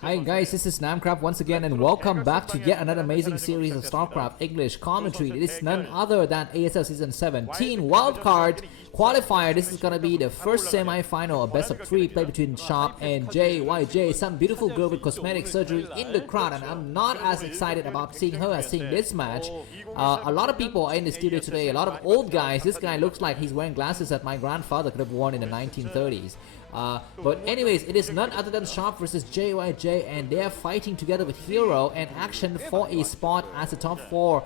Hi guys, this is Namcraft once again and welcome back to yet another amazing series of StarCraft English commentary. It is none other than ASL Season 17 Wildcard Qualifier. This is gonna be the first semi-final, a best of 3 play between Sharp and JYJ. Some beautiful girl with cosmetic surgery in the crowd, and I'm not as excited about seeing her as seeing this match. A lot of people are in the studio today, a lot of old guys. This guy looks like he's wearing glasses that my grandfather could have worn in the 1930s. But anyways, it is none other than Sharp versus JYJ, and they are fighting together with Hero and Action for a spot as a top 4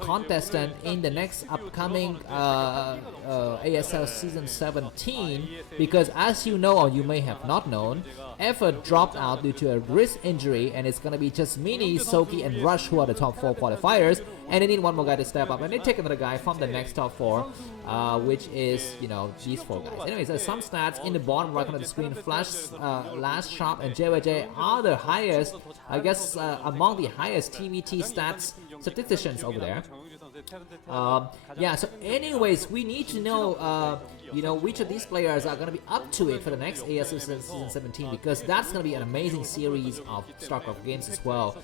contestant in the next upcoming ASL Season 17, because as you know, or you may have not known, Effort dropped out due to a wrist injury, and it's gonna be just Mini, Soki, and Rush who are the top 4 qualifiers, and they need one more guy to step up, and they take another guy from the next top 4, which is, you know, these 4 guys. Anyways, there's some stats in the bottom right corner of the screen. Flash, Last, Sharp, and JYJ are the highest, I guess, among the highest TVT stats statisticians over there. Yeah, so anyways, we need to know you know, which of these players are going to be up to it for the next ASL Season 17, because that's going to be an amazing series of StarCraft games as well.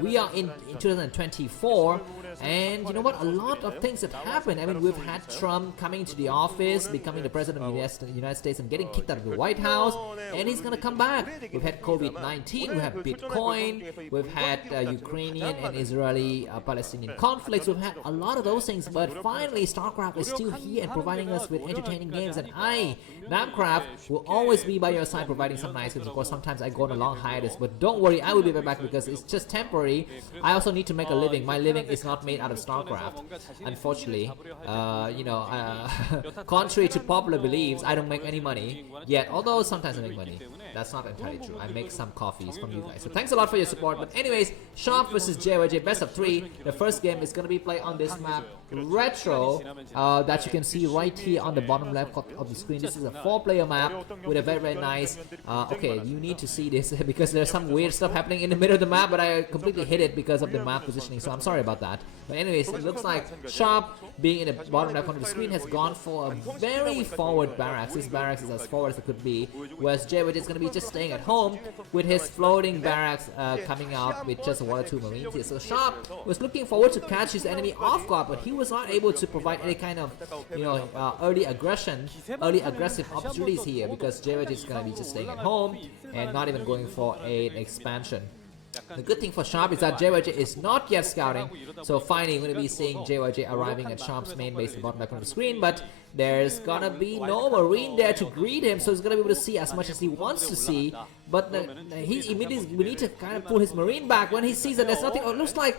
We are in 2024, and you know what, a lot of things have happened. I mean, we've had Trump coming to the office, becoming the president of the United States and getting kicked out of the White House, and he's going to come back. We've had COVID-19, we have Bitcoin, we've had Ukrainian and Israeli Palestinian conflicts. We've had a lot of those things, but finally StarCraft is still here and providing us with entertaining games, and I, Namcraft, will always be by your side providing some nice games. Of course, sometimes I go on a long hiatus, but don't worry, I will be right back because it's just temporary. I also need to make a living. My living is not made out of StarCraft, unfortunately. You know, contrary to popular beliefs, I don't make any money yet, although sometimes I make money. That's not entirely true. I make some coffees from you guys, so thanks a lot for your support. But anyways, Sharp versus JYJ, best of 3. The first game is going to be played on this map, Retro, that you can see right here on the bottom left of the screen. This is a 4-player map with a very nice, okay, you need to see this because there's some weird stuff happening in the middle of the map, but I completely hid it because of the map positioning, so I'm sorry about that. But anyways, it looks like Sharp, being in the bottom left corner of the screen, has gone for a very forward barracks. This barracks is as forward as it could be, whereas JYJ is going to be just staying at home with his floating barracks coming out with just 1 or 2 marines here. So Sharp was looking forward to catch his enemy off guard, but he was not able to provide any kind of, you know, early aggressive opportunities here, because JYJ is going to be just staying at home and not even going for an expansion. The good thing for Sharp is that JYJ is not yet scouting, so finally we're going to be seeing JYJ arriving at Sharp's main base in the bottom left of the screen, but there's gonna be no marine there to greet him, so he's gonna be able to see as much as he wants to see, but he immediately, we need to kind of pull his marine back when he sees that there's nothing. It looks like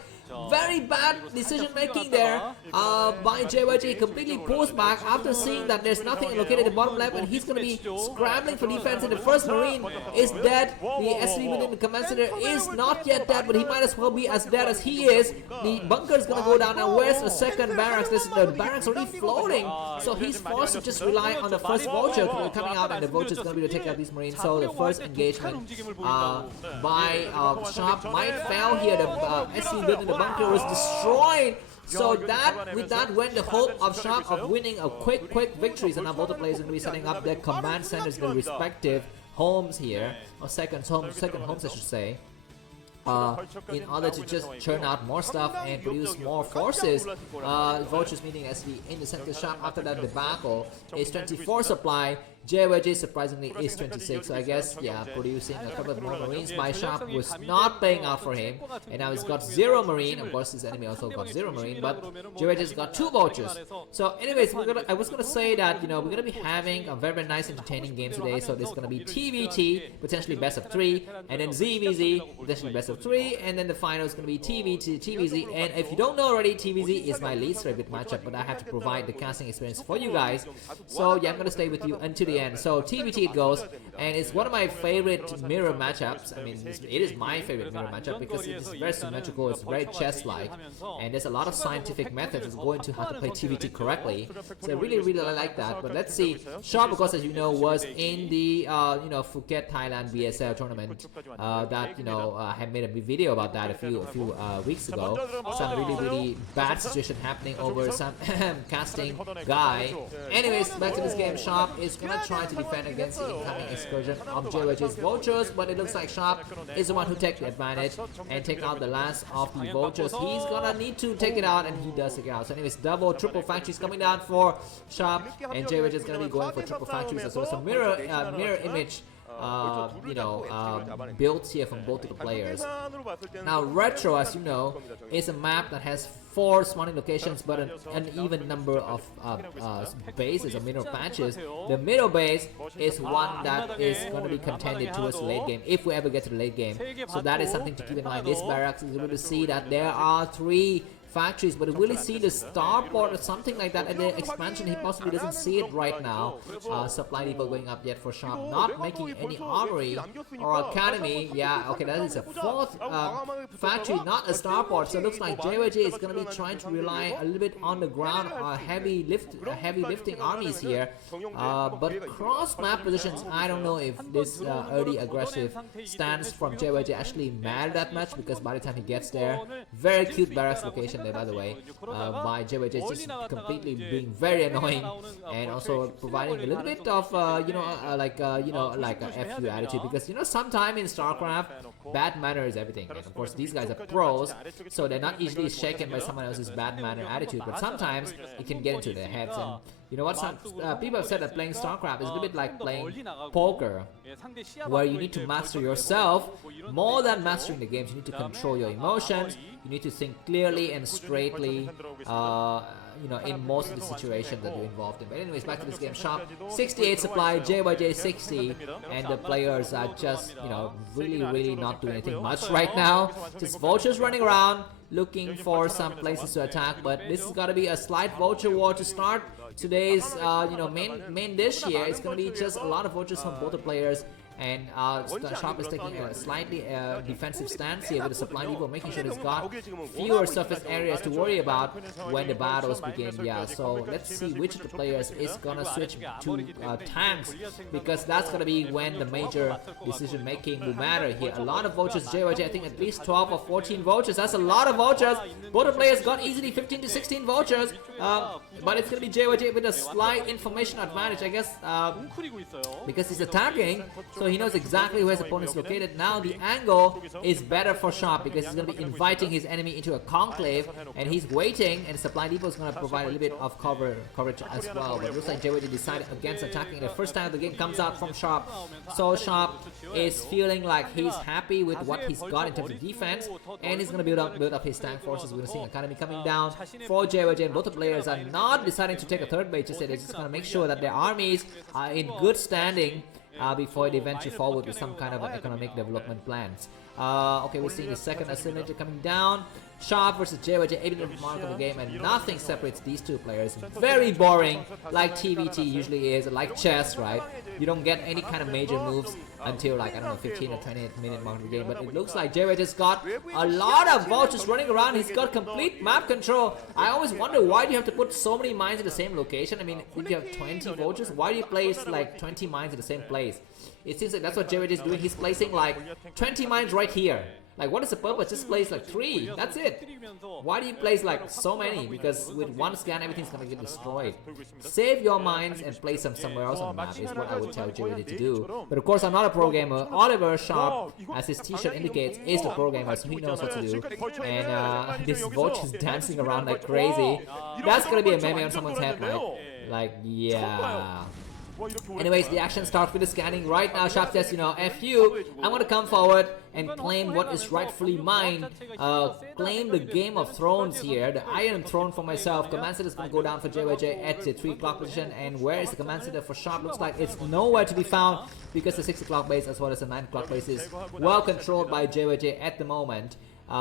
very bad decision making there by JYJ. Completely pulls back after seeing that there's nothing located in the bottom left, and he's gonna be scrambling for defense, and the first marine is dead. The SCV within the command center is not yet dead, but he might as well be as dead as he is. The bunker is gonna go down. Now where's the second barracks? The barracks already floating, so he's forced to just rely on the first vulture coming out, and the vulture is going to be able to take out these marines. So the first engagement by Sharp might fail here. The SC built in the bunker was destroyed. So that, with that went the hope of Sharp of winning a quick victories, and now both the players are going to be setting up their command centers in their respective homes here, or second homes I should say, in order to just churn out more stuff and produce more forces. Vultures meeting SV in the center. Sharp after that debacle is 24 supply. JYJ surprisingly is 26, so I guess, yeah, producing a couple of more marines by Sharp was not paying out for him, and now he's got 0 marine. Of course his enemy also got 0 marine, but JYJ's got 2 vultures. So anyways, I was gonna say that, you know, we're gonna be having a very nice entertaining game today. So there's gonna be TVT, potentially best of 3, and then ZVZ, potentially best of 3, and then the final is gonna be TVZ. And if you don't know already, TVZ is my least favorite matchup, but I have to provide the casting experience for you guys, so yeah, I'm gonna stay with you until the end. So TVT it goes, and it's one of my favorite mirror matchups. I mean, it is my favorite mirror matchup because it is very symmetrical, it's very chess-like, and there's a lot of scientific methods that's going to how to play TVT correctly. So I really like that. But let's see. Sharp, of course, as you know, was in the you know, Phuket, Thailand BSL tournament. That, you know, I had made a video about that a few weeks ago. Some really bad situation happening over some casting guy. Anyways, back to this game. Sharp is gonna gonna try to defend against the incoming excursion of JYJ's vultures, but it looks like Sharp is the one who takes the advantage and take out the last of the vultures. He's gonna need to take it out, and he does take it out. So anyways, double, triple factories coming down for Sharp, and JYJ is gonna be going for triple factories as well. So mirror image builds here from both of the players. Now Retro, as you know, is a map that has 4 spawning locations but an uneven number of bases or middle patches. The middle base is one that is going to be contended towards the late game if we ever get to the late game. So that is something to keep in mind. This barracks is able to see that there are 3 factories, but will he see the starport or something like that at the expansion? He possibly doesn't see it right now. Supply depot going up yet for Sharp, not making any armory or academy. Yeah, okay, that is a 4th factory, not a starport. So it looks like JYJ is going to be trying to rely a little bit on the ground, heavy lifting armies here. But cross map positions, I don't know if this early aggressive stance from JYJ actually matter that much, because by the time he gets there, very cute barracks location there, by the way, by JYJ, just completely being very annoying and also providing a little bit of like a FU attitude, because sometime in StarCraft bad manner is everything, and of course these guys are pros, so they're not easily shaken by someone else's bad manner attitude, but sometimes it can get into their heads. And you know what, some people have said that playing StarCraft is a little bit like playing poker, where you need to master yourself more than mastering the games. You need to control your emotions, you need to think clearly and straightly, in most of the situations that you're involved in. But anyways, back to this game. Sharp 68 supply, JYJ 60, and the players are just, really not doing anything much right now. Just vultures running around, looking for some places to attack, but this is gonna be a slight vulture war to start today's, main dish here. It's gonna be just a lot of vultures from both the players. And Sharp is taking a slightly defensive stance here with the supply depot, making sure he's got fewer surface areas to worry about when the battles begin. Yeah, so let's see which of the players is gonna switch to tanks, because that's gonna be when the major decision making will matter here. A lot of vultures, JYJ, I think at least 12 or 14 vultures. That's a lot of vultures. Both the players got easily 15 to 16 vultures, but it's gonna be JYJ with a slight information advantage, I guess, because he's attacking, so he knows exactly where his opponent is located. Now the angle is better for Sharp, because he's going to be inviting his enemy into a conclave, and he's waiting, and Supply Depot is going to provide a little bit of coverage as well. But it looks like JYJ decided against attacking the first time the game comes out from Sharp. So Sharp is feeling like he's happy with what he's got in terms of defense, and he's going to build up his tank forces. We're going to see Academy coming down for JYJ, and both the players are not deciding to take a third base. They're just going to make sure that their armies are in good standing before they venture forward with some kind of economic development plans. Okay, we're seeing the second assimilation coming down. Sharp versus JYJ, 80th mark of the game, and nothing separates these two players. Very boring, like TVT usually is, like chess, right? You don't get any kind of major moves until, like, I don't know, 15 or 20th minute mark of the game. But it looks like JYJ's got a lot of vultures running around. He's got complete map control. I always wonder, why do you have to put so many mines in the same location? I mean, if you have 20 vultures, why do you place like 20 mines in the same place? It seems like that's what JYJ is doing. He's placing like 20 mines right here. Like, what is the purpose? Just place like 3. That's it. Why do you place like so many? Because with one scan, everything's gonna get destroyed. Save your mines and place them somewhere else on the map is what I would tell JYJ to do. But of course, I'm not a pro gamer. Oliver Sharp, as his t-shirt indicates, is the pro gamer, so he knows what to do. And this vulture is dancing around like crazy. That's gonna be a meme on someone's head, right? Like, yeah. Anyways, the action starts with the scanning. Right now, Sharp says, F you, I'm gonna come forward and claim what is rightfully mine. Claim the Game of Thrones here, the Iron Throne for myself. Command Center is gonna go down for JYJ at the 3 o'clock position. And where is the Command Center for Sharp? Looks like it's nowhere to be found, because the 6 o'clock base as well as the 9 o'clock base is well controlled by JYJ at the moment.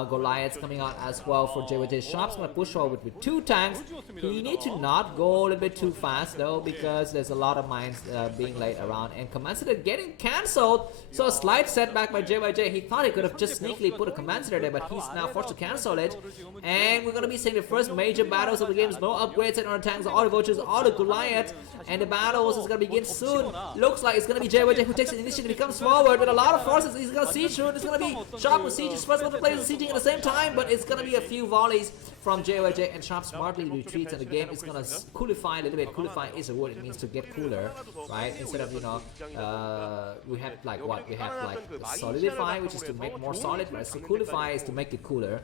Goliath's coming out as well for JYJ. Sharp's gonna push forward with 2 tanks. He needs to not go a little bit too fast though, because there's a lot of mines being laid around, and Command Center getting cancelled. So a slight setback by JYJ. He thought he could have just sneakily put a Command Center there, but he's now forced to cancel it. And we're gonna be seeing the first major battles of the games. No upgrades on our tanks, all the vultures, all the Goliaths, and the battles is gonna begin soon. Looks like it's gonna be JYJ who takes the initiative. He comes forward with a lot of forces. He's gonna siege soon. It's gonna be Sharp who sieges first. One of the players siege besieging at the same time, but it's gonna be a few volleys from JYJ, and Sharp smartly retreats, and the game is gonna coolify a little bit. Coolify is a word, it means to get cooler, right? Instead of, you know, we have like what? We have like solidify, which is to make more solid, right? So coolify is to make it cooler,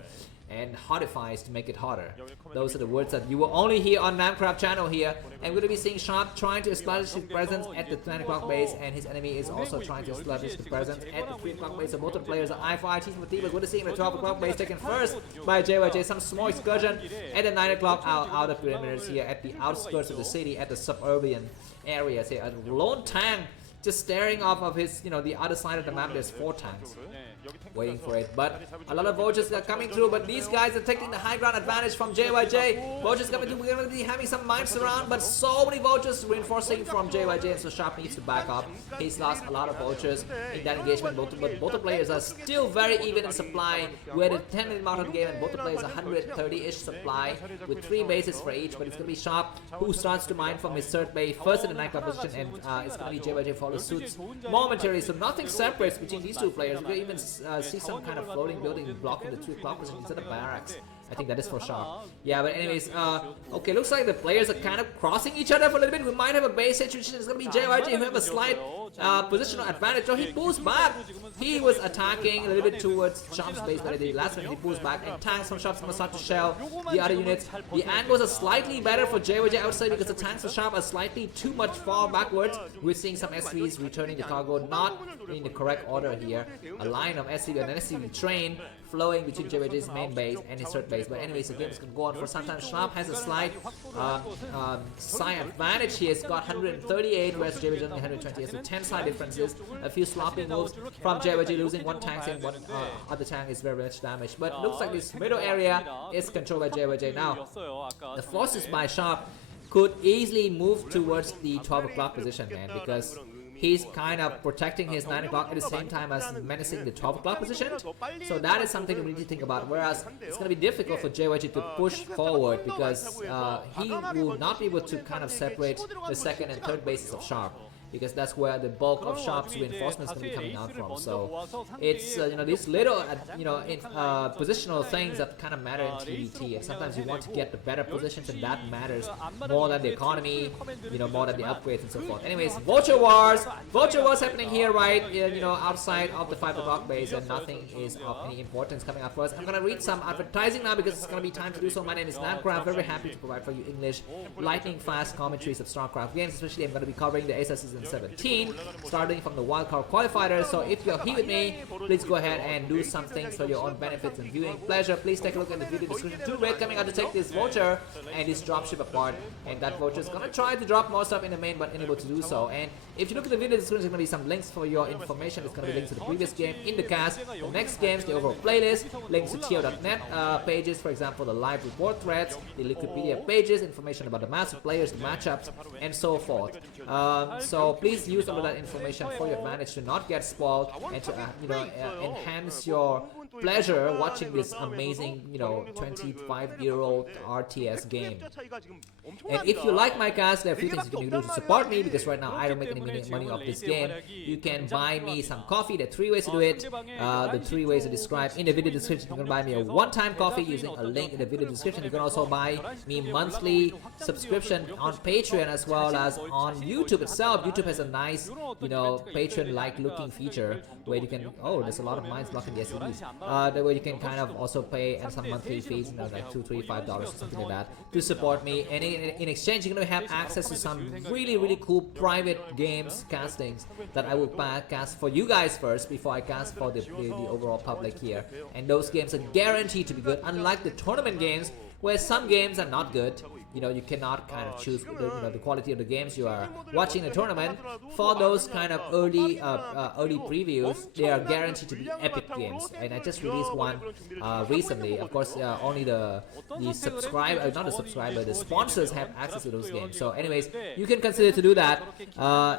and hotify is to make it hotter. Those are the words that you will only hear on Namcraft channel here. And we're going to be seeing Sharp trying to establish his presence at the 9 o'clock base, and his enemy is also trying to establish his presence at the 3 o'clock base. So both the players are I5 team for We're going to see the 12 o'clock base taken first by JYJ. Some small excursion at the 9 o'clock out of perimeters here at the outskirts of the city, at the suburban areas here. A lone tank just staring off of his, you know, the other side of the map. There's 4 tanks waiting for it, but a lot of vultures are coming through, but these guys are taking the high ground advantage from JYJ. Vultures coming through, we're going to be having some mines around, but so many vultures reinforcing from JYJ, and so Sharp needs to back up. He's lost a lot of vultures in that engagement, but both the players are still very even in supply. We're at a 10-minute mark of the game, and both the players are 130-ish supply with 3 bases for each, but it's going to be Sharp who starts to mine from his third base, first in the nightclub position, and it's going to be JYJ follows suit momentarily, so nothing separates between these two players. We can even see some kind of floating building blocking the 2 o'clock position instead of barracks. I think that is for Sharp. Yeah, but anyways, okay, looks like the players are kind of crossing each other for a little bit. We might have a base situation. It's going to be JYJ who have a slight positional advantage. So he pulls back. He was attacking a little bit towards Sharp's base, but at the last minute he pulls back, and tanks from Sharp's going to start to shell the other units. The angles are slightly better for JYJ outside because the tanks for Sharp are slightly too much far backwards. We're seeing some SVs returning the cargo, not in the correct order here. A line of SCV and an SCV train flowing between JYJ's main base and his third base. But anyways, the game is going to go on for some time. Sharp has a slight side advantage here. He's got 138, whereas JYJ only 120. So 10 side differences. A few sloppy moves from JYJ, losing 1 tank and 1 other tank is very much damaged. But it looks like this middle area is controlled by JYJ now. The forces by Sharp could easily move towards the 12 o'clock position, man, because he's kind of protecting his 9 o'clock at the same time as menacing the 12 o'clock position. So that is something we need to think about. Whereas it's going to be difficult for JYJ to push forward because he will not be able to kind of separate the second and third bases of Sharp, because that's where the bulk of Sharp's reinforcements is going to be coming out from. So it's you know, these little positional things that kind of matter in TVT, and sometimes you want to get the better positions, and that matters more than the economy, you know, more than the upgrades and so forth. Anyways, Vulture Wars happening here, right? You know, outside of the 5 o'clock base, and nothing is of any importance coming up for us. I'm gonna read some advertising now because it's gonna be time to do so. My name is Namcraft, very happy to provide for you English, lightning fast commentaries of StarCraft games. Especially, I'm gonna be covering the ASA Season 17, starting from the wildcard qualifier. So if you're here with me, please go ahead and do some things for your own benefits and viewing pleasure. Please take a look at the video description. 2 Red coming out to take this vulture and this dropship apart, and that vulture is gonna try to drop more stuff in the main, but unable to do so. And if you look at the video description, there's gonna be some links for your information. It's gonna be links to the previous game in the cast, the next games, the overall playlist, links to TO.net pages, for example, the live report threads, the Wikipedia pages, information about the master players, the matchups, and so forth. So please use all of that information for your advantage to not get spoiled and to you know, enhance your pleasure watching this amazing, you know, 25-year-old RTS game. And if you like my cast, there are a few things you can do to support me, because right now I don't make any money off this game. You can buy me some coffee. There are 3 ways to do it. The 3 ways are described in the video description. You can buy me a one-time coffee using a link in the video description. You can also buy me monthly subscription on Patreon as well as on YouTube itself. YouTube has a nice, you know, Patreon-like looking feature where you can, oh, there's a lot of mines blocking the SCVs. That way you can kind of also pay some monthly fees, you know, like $2, $3, $5 or something like that to support me. And in exchange, you're gonna have access to some really cool private games castings that I will cast for you guys first before I cast for the overall public here. And those games are guaranteed to be good, unlike the tournament games where some games are not good. You know, you cannot kind of choose the quality of the games you are watching the tournament. For those kind of early previews, they are guaranteed to be epic games. And I just released one recently. Of course, only the subscriber, not the subscriber, the sponsors have access to those games. So anyways, you can consider to do that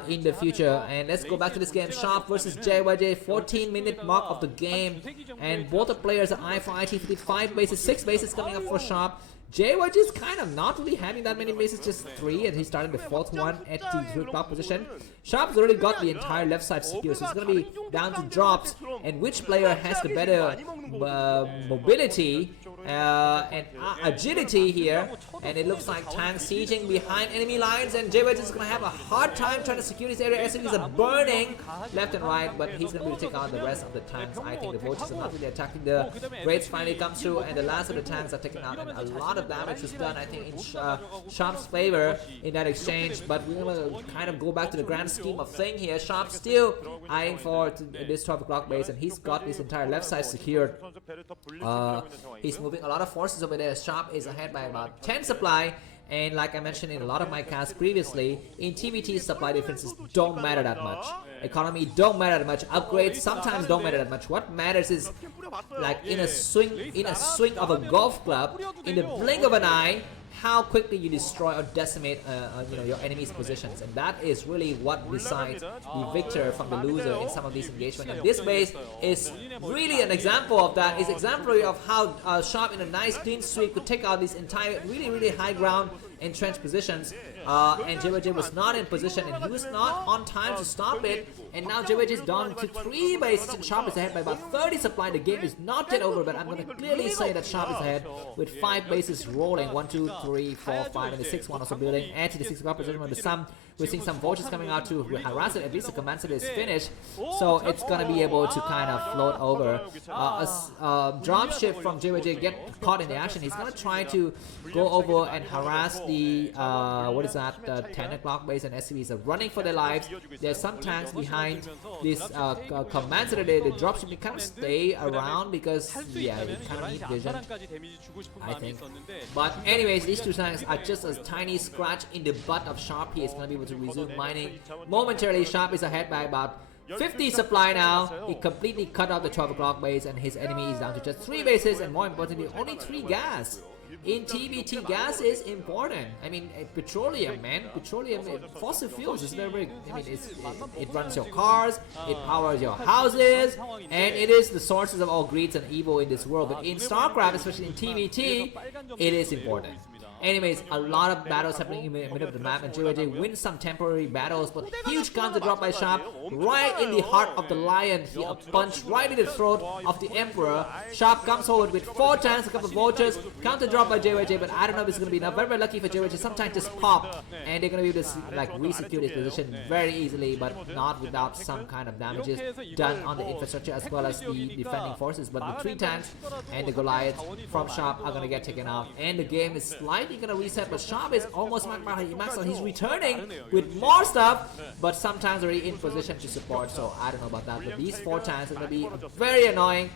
in the future. And let's go back to this game. Sharp versus JYJ, 14-minute mark of the game. And both the players are I for IT, 5 bases, 6 bases coming up for Sharp. JYG is kind of not really having that many bases, just 3, and he's starting the 4th one at the 3 o'clock position. Sharp's already got the entire left side secure, so it's going to be down to drops, and which player has the better mobility and agility here. And it looks like Tang sieging behind enemy lines, and JYG is going to have a hard time trying to secure this area. SMGs are burning left and right, but he's going to be able to take out the rest of the tanks. I think the Vultures are not really attacking. The Raids finally come through, and the last of the tanks are taken out, and a lot of damage was done, I think, in Sharp's favor in that exchange. But we're going to kind of go back to the grand scheme of thing here. Sharp still eyeing for this 12 o'clock base, and he's got his entire left side secured. He's moving a lot of forces over there. Sharp is ahead by about 10 supply. And like I mentioned in a lot of my casts previously, in TVT supply differences don't matter that much. Economy don't matter that much. Upgrades sometimes don't matter that much. What matters is, like in a swing of a golf club, in the blink of an eye, how quickly you destroy or decimate your enemy's positions, and that is really what decides the victor from the loser in some of these engagements. And this base is really an example of that. It's exemplary of how Sharp in a nice clean sweep could take out these entire really high ground entrenched positions, and JYJ was not in position, and he was not on time to stop it. And now JYJ is down to 3 bases, and Sharp is ahead by about 30 supply. The game is not yet over, but I'm going to clearly say that Sharp is ahead with 5 bases rolling. 1, 2, 3, 4, 5, and the 6th one also building. Add to the 6 o'clock position on the sum. We're seeing some vultures coming out to harass it. At least the command center is finished, so it's going to be able to kind of float over. A drop ship from JYJ get caught in the action. He's going to try to go over and harass the what is that, 10 o'clock base, and SCVs are running for their lives. There's some tanks behind this command center. The drop ship can kind of stay around because yeah, it kind of needs vision, I think. But anyways, these 2 tanks are just a tiny scratch in the butt of Sharp. He is going to be able to resume mining momentarily. Sharp is ahead by about 50 supply now. He completely cut out the 12 o'clock base, and his enemy is down to just 3 bases, and more importantly, only 3 gas. In TVT, gas is important. I mean, petroleum, man. Petroleum, fossil fuels is very, I mean, it runs your cars, it powers your houses, and it is the sources of all greeds and evil in this world. But in StarCraft, especially in TVT, it is important. Anyways, a lot of battles happening in the middle of the map, and JYJ wins some temporary battles, but huge counter drop by Sharp right in the heart of the lion. He a punch right in the throat of the Emperor. Sharp comes forward with 4 tanks, a couple of vultures, counter drop by JYJ, but I don't know if it's gonna be enough. Very lucky for JYJ. Sometimes just pop, and they're gonna be able to like re-secure this position very easily, but not without some kind of damages done on the infrastructure as well as the defending forces. But the 3 tanks and the Goliath from Sharp are gonna get taken out, and the game is slightly gonna reset, but Sharp is almost maxed out. He's returning with more stuff, but sometimes already in position to support, so I don't know about that. But these 4 tanks are gonna be very annoying.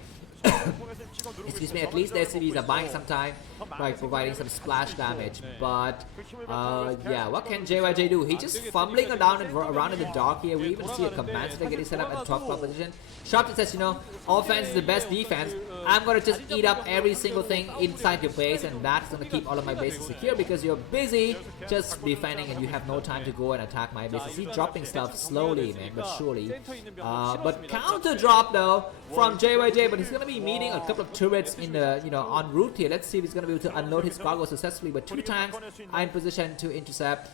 Excuse me, at least the SCVs are buying some time by providing some splash damage. But yeah, what can JYJ do? He's just fumbling around in the dark here. We even see a command center getting set up at 12 o'clock position. Sharp just says, you know, offense is the best defense. I'm gonna just eat up every single thing inside your base, and that's gonna keep all of my bases secure because you're busy just defending and you have no time to go and attack my bases. He's dropping stuff slowly, man, but surely. But counter drop though from JYJ, but he's gonna be meeting a couple of turrets in the en route here. Let's see if he's gonna be able to unload his cargo successfully. But 2 tanks are in position to intercept.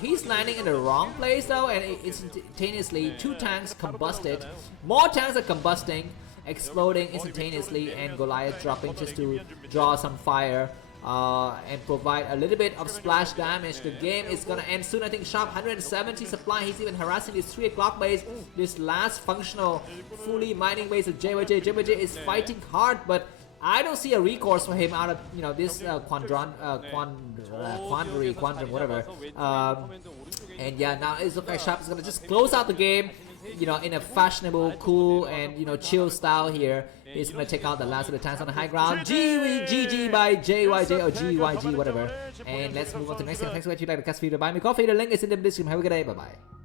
He's landing in the wrong place though, and instantaneously 2 tanks combusted. More tanks are combusting, exploding instantaneously, and Goliath dropping just to draw some fire and provide a little bit of splash damage. The game is gonna end soon. I think Sharp 170 supply. He's even harassing this 3 o'clock base, this last functional fully mining base of JYJ. JYJ is fighting hard, but I don't see a recourse for him out of this quandrum, whatever. And yeah, now it looks like Sharp is gonna just close out the game, in a fashionable, cool, and chill style here. He's gonna take out the last of the tanks on the high ground. GG by JYJ or GYG, whatever. And let's move on to the next game. Thanks for watching. If you like the cast video, buy me coffee. The link is in the description. Have a good day. Bye bye.